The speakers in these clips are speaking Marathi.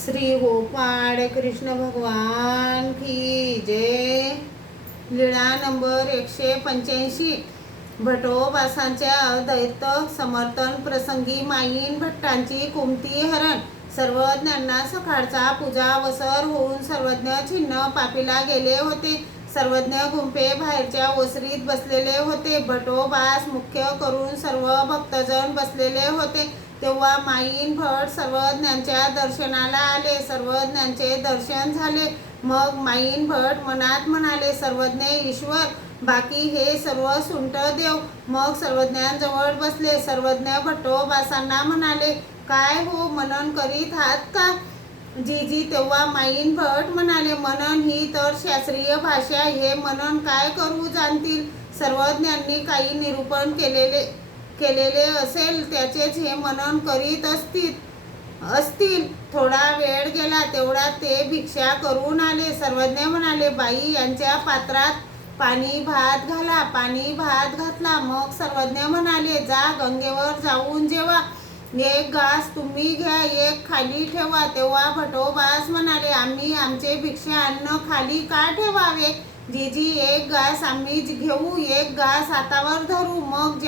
श्री गोपाळ कृष्ण भगवान की जय। लीळा नंबर 185। भटोबासांच्या अद्वैत समर्थन प्रसंगी माईन भट्टांची कुमती हरण। सर्वज्ञांना सकाळचा पूजा वसर होऊन सर्वज्ञ छिन्न पापीला गेले होते। सर्वज्ञ गुंफे बाहेरच्या ओसरीत बसलेले होते। भटोबास मुख्य करून सर्व भक्तजन बसलेले होते। तेव्हा माईन भट सर्वज्ञांच्या दर्शनाला आले। सर्वज्ञांचे दर्शन झाले। मग माईन भट मनात म्हणाले, सर्वज्ञ ईश्वर, बाकी हे सर्व सुंट देव। मग सर्वज्ञांजवळ बसले। सर्वज्ञ भट्टोबासांना म्हणाले, काय हो, मनन करीत आहात का? जी तेव्हा माईन भट म्हणाले, मनन ही तर शास्त्रीय भाषा, हे मनन काय करू जाणतील? सर्वज्ञांनी काही निरूपण केलेले असेल त्याचेच हे मनन करीत असतील। थोडा वेळ गेला तेवढ्यात ते भिक्षा करून आले। सर्वज्ञ म्हणाले, बाई, यांच्या पात्रात पाणी भात घाला। पाणी भात घातला। मग सर्वज्ञ म्हणाले, जा गंगेवर जाऊन जेवा। एक घास तुम्ही घ्या, एक खाली ठेवा। तेव्हा भटोबास म्हणाले, आम्ही आमचे भिक्षा अन्न खाली का ठेवावे? जी एक घास आम्ही घेऊ, एक घास हातावर धरू, मग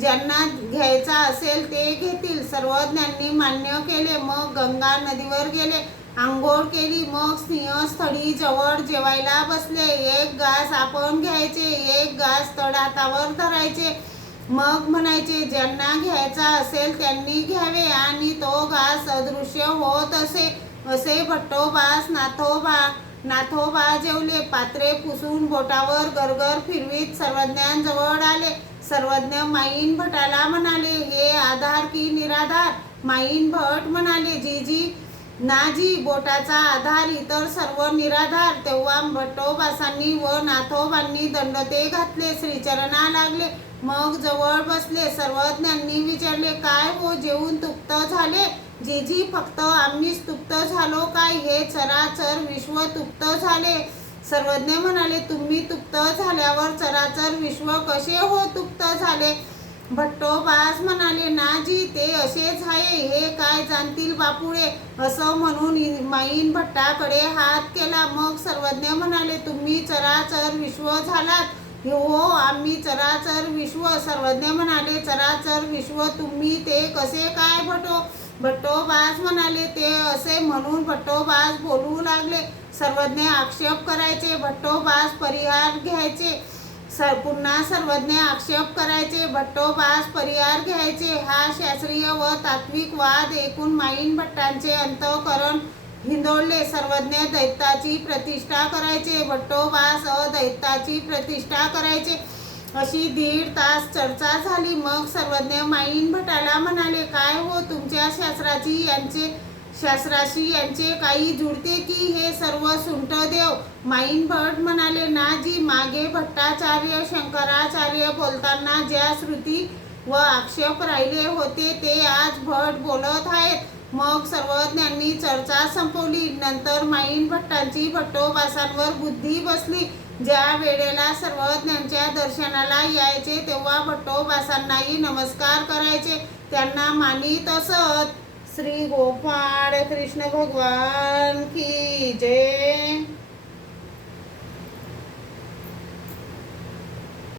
ज्यांना घ्यायचा असेल ते घेतील। सर्वज्ञांनी मान्य केले। मग गंगा नदीवर गेले, आंघोळ केली। मग सिंहस्थळी जवळ जेवायला बसले। एक घास आपण घ्यायचे, एक घास तळ हातावर धरायचे। मग म्हणायचे, ज्यांना घ्यायचा असेल त्यांनी घ्यावे, आणि तो घास अदृश्य होत असे भट्टोबास नाथोबा जेवले। पात्रे पुसून बोटावर गरगर फिरवीत सर्वज्ञांजवळ आले। सर्वज्ञ माईन भटाला म्हणाले, हे आधार की निराधार? माईन भट म्हणाले, नाजी, बोटाचा आधार, इतर सर्व निराधार। तेव्हा भट्टोबासांनी व नाथोबांनी दंडते घातले, श्रीचरणा लागले। मग जवळ बसले। सर्वज्ञांनी विचारले, काय हो, जेवून तृप्त झाले? जी फक्त आम्हीच तृप्त झालो काय? हे चराचर विश्व तृप्त झाले। सर्वज्ञ म्हणाले, तुम्ही तृप्त झाल्यावर चराचर विश्व कसे हो तृप्त झाले? भट्टोबास म्हणाले, नाजी, ते असेच आहे, हे काय जाणतील बापुळे? असं म्हणून माईन भट्टाकडे हात केला। मग सर्वज्ञ म्हणाले, तुम्ही चराचर विश्व झालात? हो, आम्ही चराचर विश्व। सर्वज्ञ म्हणाले, चराचर विश्व तुम्ही ते कसे काय भट्टोबास म्हणाले, ते असे म्हणून भट्टोबास बोलू लागले। सर्वज्ञ आक्षेप करायचे, भट्टोबास परिहार घ्यायचे। पुन्हा सर्वज्ञ आक्षेप करायचे, भट्टोबास परिहार घ्यायचे। हा शास्त्रीय व तात्विक वाद ऐकून माईन भट्टांचे अंतःकरण हिंदोळले। सर्वज्ञ दैत्याची प्रतिष्ठा करायचे, भट्टोबास अदैत्याची प्रतिष्ठा करायचे। अशी 1.5 तास चर्चा झाली। मग सर्वज्ञ माईन भटाला म्हणाले, काय हो, तुमच्या शास्त्राशी यांचे काही जुळते की? हे सर्व सुंट देव? माईन भट म्हणाले, नाजी, मागे भट्टाचार्य शंकराचार्य बोलताना ज्या श्रुती व आक्षेप राहिले होते ते आज भट बोलत आहेत। मग सर्वज्ञांनी चर्चा संपवली। नंतर माईन भट्टांची भट्टोबासांवर बुद्धी बसली। ज्या वेळेला सर्वज्ञांच्या दर्शनाला यायचे तेव्हा भट्टोबासांनाही नमस्कार करायचे, त्यांना मानित असत। श्री गोपाळ कृष्ण भगवान की जय।